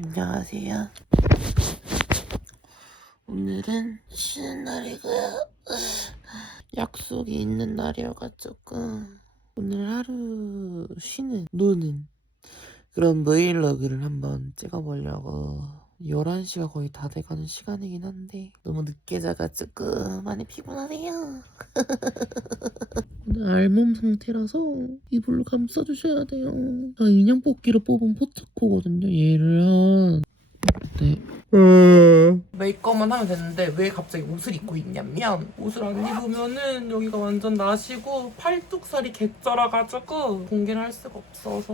안녕하세요. 오늘은 쉬는 날이고요. 약속이 있는 날이어가지고 오늘 하루 쉬는 노는 그런 브이로그를 한번 찍어보려고 11시가 거의 다 돼가는 시간이긴 한데 너무 늦게 자가지고 많이 피곤하네요. 오늘 알몸 상태라서 이불로 감싸주셔야 돼요. 저 인형 뽑기로 뽑은 포트코거든요. 얘를 한 네. 메이크업만 하면 되는데 왜 갑자기 옷을 입고 있냐면 옷을 안 입으면은 여기가 완전 나시고 팔뚝살이 개쩔어가지고 공개를 할 수가 없어서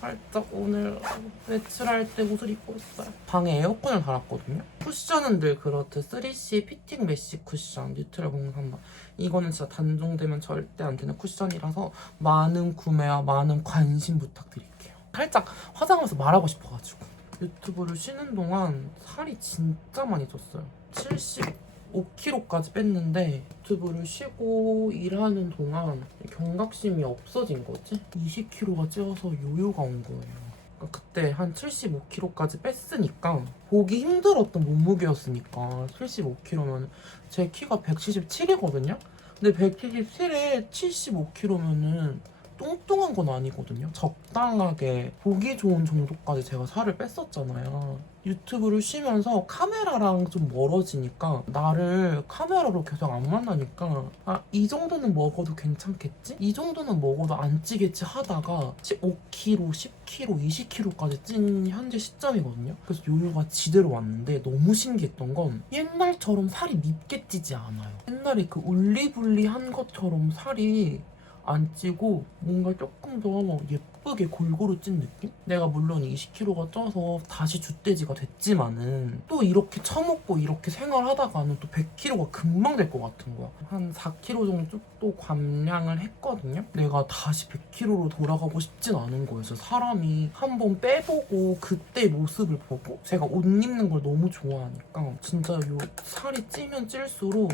살짝 오늘 외출할 때 옷을 입고 있어요. 방에 에어컨을 달았거든요. 쿠션은 늘 그렇듯 3C 피팅 메쉬 쿠션 뉴트럴 03번 이거는 진짜 단종되면 절대 안 되는 쿠션이라서 많은 구매와 많은 관심 부탁드릴게요. 살짝 화장하면서 말하고 싶어가지고 유튜브를 쉬는 동안 살이 진짜 많이 쪘어요. 75kg까지 뺐는데 유튜브를 쉬고 일하는 동안 경각심이 없어진 거지. 20kg가 찌어서 요요가 온 거예요. 그러니까 그때 한 75kg까지 뺐으니까 보기 힘들었던 몸무게였으니까 75kg면 제 키가 177이거든요. 근데 177에 75kg면은 뚱뚱한 건 아니거든요. 적당하게 보기 좋은 정도까지 제가 살을 뺐었잖아요. 유튜브를 쉬면서 카메라랑 좀 멀어지니까 나를 카메라로 계속 안 만나니까 아 이 정도는 먹어도 괜찮겠지? 이 정도는 먹어도 안 찌겠지 하다가 15kg, 10kg, 20kg까지 찐 현재 시점이거든요. 그래서 요요가 지대로 왔는데 너무 신기했던 건 옛날처럼 살이 밉게 찌지 않아요. 옛날에 그 울리불리한 것처럼 살이 안 찌고 뭔가 조금 더 예쁘게 골고루 찐 느낌? 내가 물론 20kg가 쪄서 다시 줏돼지가 됐지만은 또 이렇게 처먹고 이렇게 생활하다가는 또 100kg가 금방 될 것 같은 거야. 한 4kg 정도 또 감량을 했거든요. 내가 다시 100kg로 돌아가고 싶진 않은. 그래서 사람이 한번 빼보고 그때 모습을 보고 제가 옷 입는 걸 너무 좋아하니까 진짜 요 살이 찌면 찔수록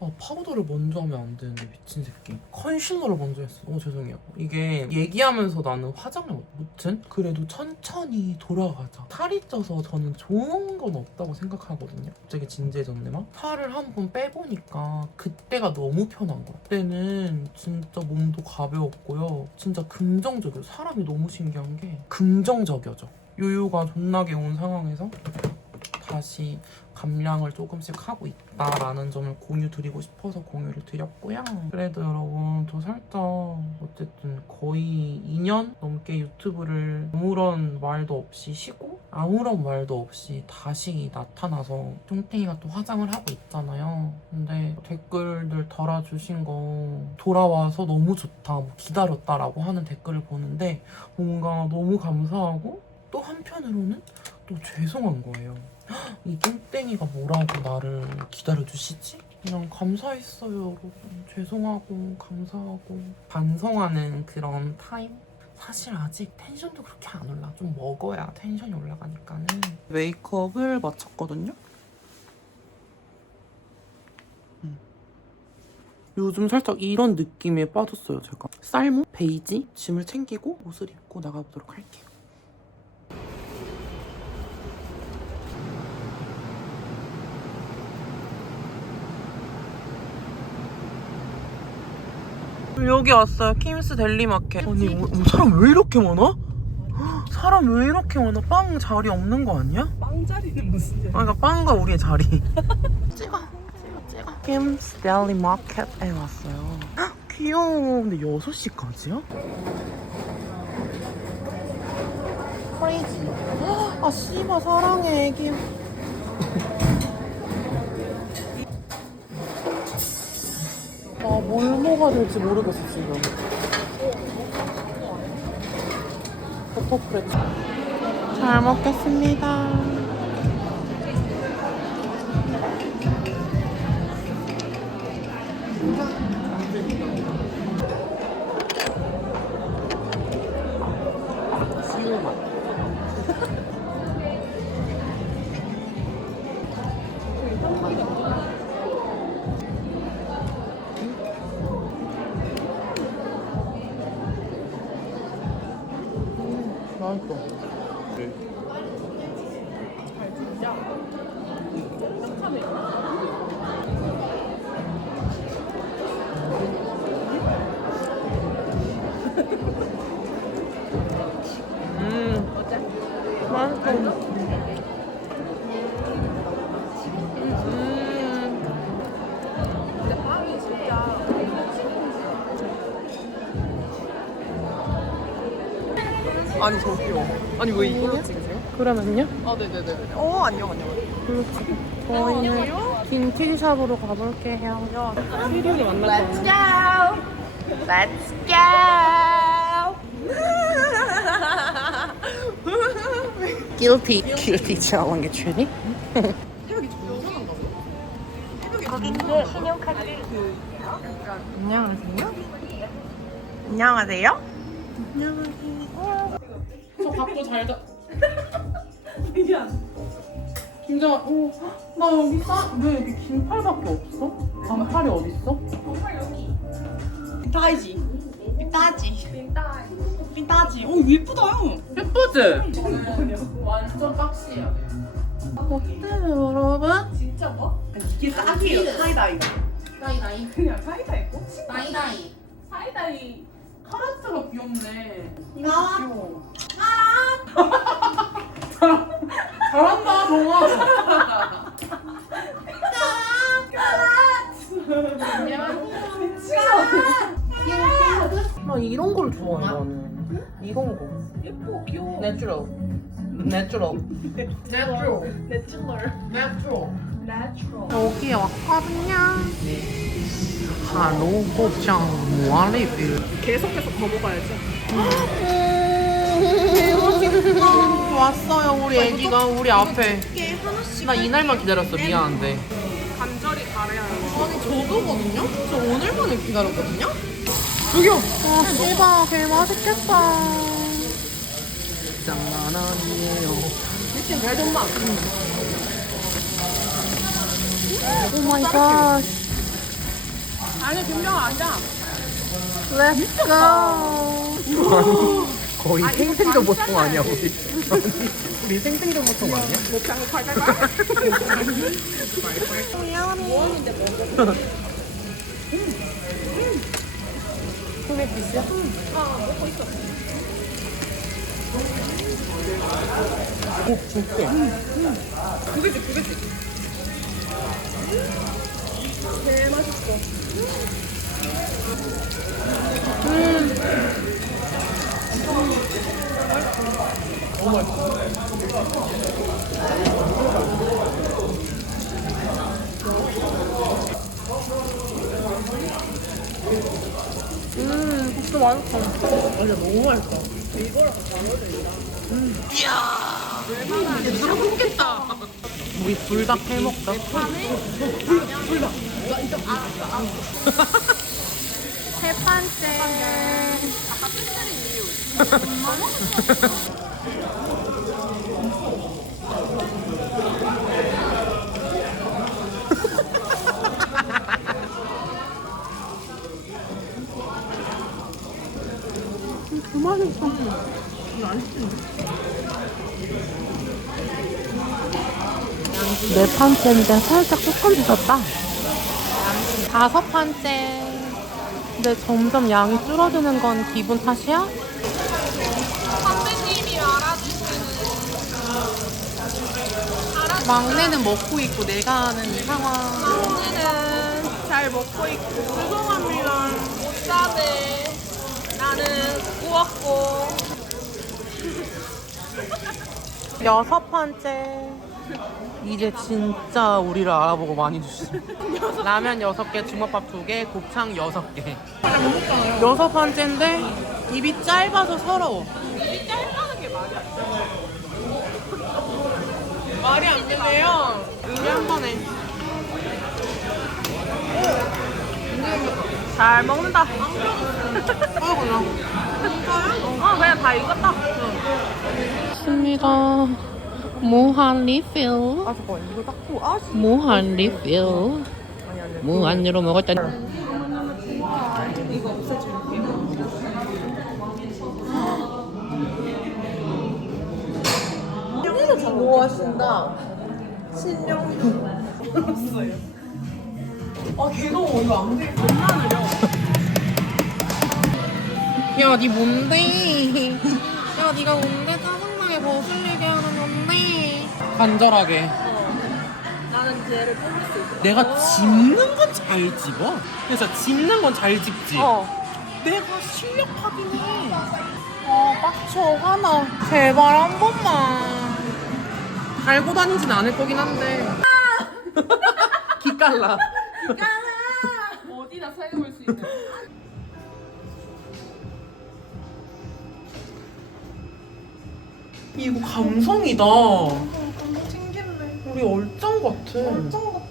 아, 파우더를 먼저 하면 안 되는데 미친 새끼. 컨실러를 먼저 했어. 어 죄송해요. 이게 얘기하면서 나는 화장을 못- 못한 그래도 천천히 돌아가자. 살이 쪄서 저는 좋은 건 없다고 생각하거든요. 갑자기 진지해졌네 막. 살을 한 번 빼보니까 그때가 너무 편한 거야. 그때는 진짜 몸도 가벼웠고요. 진짜 긍정적이야 사람이 너무 신기한 게 긍정적이어져. 요요가 존나게 온 상황에서 다시 감량을 조금씩 하고 있다라는 점을 공유 드리고 싶어서 공유를 드렸고요. 그래도 여러분 저 살짝 어쨌든 거의 2년 넘게 유튜브를 아무런 말도 없이 쉬고 아무런 말도 없이 다시 나타나서 쫑땡이가 또 화장을 하고 있잖아요. 근데 댓글들 달아주신 거 돌아와서 너무 좋다, 뭐 기다렸다라고 하는 댓글을 보는데 뭔가 너무 감사하고 또 한편으로는 또 죄송한 거예요. 이 땡땡이가 뭐라고 나를 기다려주시지? 그냥 감사했어요, 여러분. 죄송하고, 감사하고. 반성하는 그런 타임? 사실 아직 텐션도 그렇게 안 올라. 좀 먹어야 텐션이 올라가니까는. 메이크업을 마쳤거든요? 음. 요즘 살짝 이런 느낌에 빠졌어요, 제가. 쌀모, 베이지, 짐을 챙기고 옷을 입고 나가보도록 할게요. 여기 왔어요. 킴스 델리 마켓. 아니, 오, 오, 사람 왜 이렇게 많아? 사람 왜 이렇게 많아? 빵 자리 없는 거 아니야? 빵 자리는 무슨 자리? 아, 그러니까 빵과 우리의 자리. 찍어, 찍어, 찍어. 킴스 델리 마켓에 왔어요. 헉, 귀여워. 근데 6시까지야? 크레이지. 아, 씨발, 사랑해, 애 아, 뭘 먹어야 될지 모르겠어, 지금. 버터크레치. 잘 먹겠습니다. 맛있 아니 저기요. 아니 왜 이걸로 찍으세요? 그러면요? 아 네네네네. 어 안녕 안녕. 저희는 빈티지샵으로 가볼게요. 시리를 만날 Let's go. Let's go. Guilty. Guilty challenge 추리? 고객님 신용카드 안녕하세요. 안녕하세요. 저 밥도 잘 자. 김정아, 어, 나 여기 싸, 왜 여기 긴팔밖에 없어? 반팔이 어딨어? 빈타지. 빈타지. 빈타지. 오 예쁘다요. 예쁘지? 완전 박시야. 어때요, 여러분? 이게 딱이에요. 사이다이. 나이, 나이. 그냥 사이다 있고. 나이, 나이. 사이다이. 카라트가 귀엽네. 귀여워. 잘한다, 정아. 나 이런 걸 좋아해 나는. 이런 거. 예뻐 귀여워. 내추럴 내추럴 내추럴 내추럴. 여기 왔거든요. 하루 곱창 무한리필 계속해서 더 먹어야지. 왔어요 우리 애기가 우리 앞에 나 이날만 기다렸어 미안한데 간절히 바래야 해요. 아니 저도거든요? 저 오늘만을 기다렸거든요? 저기요! 와 대박 개 맛있겠다 장난 아니에요 미친 별돈만. 오 마이 갓 아니 김정아 앉아. Let's go 거의 생생도 보통 아니야 우리 우리 생생도 보통 아니야? 목장이 팔다가. 소매 피스야? 꼭 줄게 두 개씩 두 개씩. 개 맛있어. 음 진짜 맛있다 맞아 너무 맛있다. 얘들아 먹겠다 우리 불닭 해 먹자 세 번째 네 판째인데 살짝 조금 드셨다. 다섯 판째. 근데 점점 양이 줄어드는 건 기분 탓이야? 선배님이 알아주시는 막내는 먹고 있고 내가 하는 이 상황. 언니는 잘 먹고 있고 죄송합니다. 못 사네. 나는 구웠고. 여섯 번째. 이제 진짜 우리를 알아보고 많이 주시. 라면 여섯 개, 주먹밥 두 개, 곱창 여섯 개. 여섯 번째인데 입이 짧아서 서러워. 입이 짧다는 게 말이 안 돼. 말이 안 되네요. 우리 한 번에. 잘 먹는다. 아 그냥. 어, 그냥 다 익었다. 있습니다. 무한 리필. 아, 잠깐만. 이거 닦고. 아, 씨. 무한 리필. 아니, 아니. 무한으로 먹었다. 이거 없애줄게. 뭐 하신다? 신영. 알았어요. 아, 개더워. 이거 안 돼. 야, 니 뭔데? 야, 니가 뭔데 짜증나게 거슬리게 하는 건데? 간절하게. 나는 쟤를 뽑을 수 있어. 내가 집는 건 잘 집어. 그래서 집는 건 잘 집지. 어. 내가 실력파긴 해. 아, 빡쳐, 화나. 제발 한 번만. 달고 다니진 않을 거긴 한데. 기깔라. 어디다 사용할 수 있는. 이거 감성이다. 너무 튕겼네. 우리 얼짱 같아. 얼짱 같아.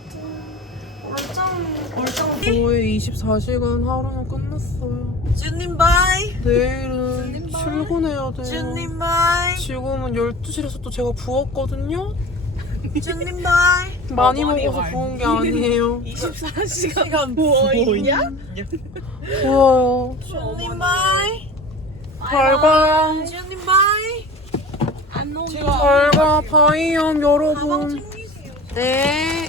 얼짱, 얼짱. 저의 24시간 하루는 끝났어요. 주님 바이. 내일은. 출근해야 돼요. 주님 바이. 지금은 12시라서 또 제가 부었거든요? 주님 바이. 많이 먹어서 말. 부은 게 아니에요. 24시간 부어있냐? 부어요. 주님 바이. 잘가. 주님 바이. 안녕. 잘가, 바이염 여러분. 챙기세요. 네.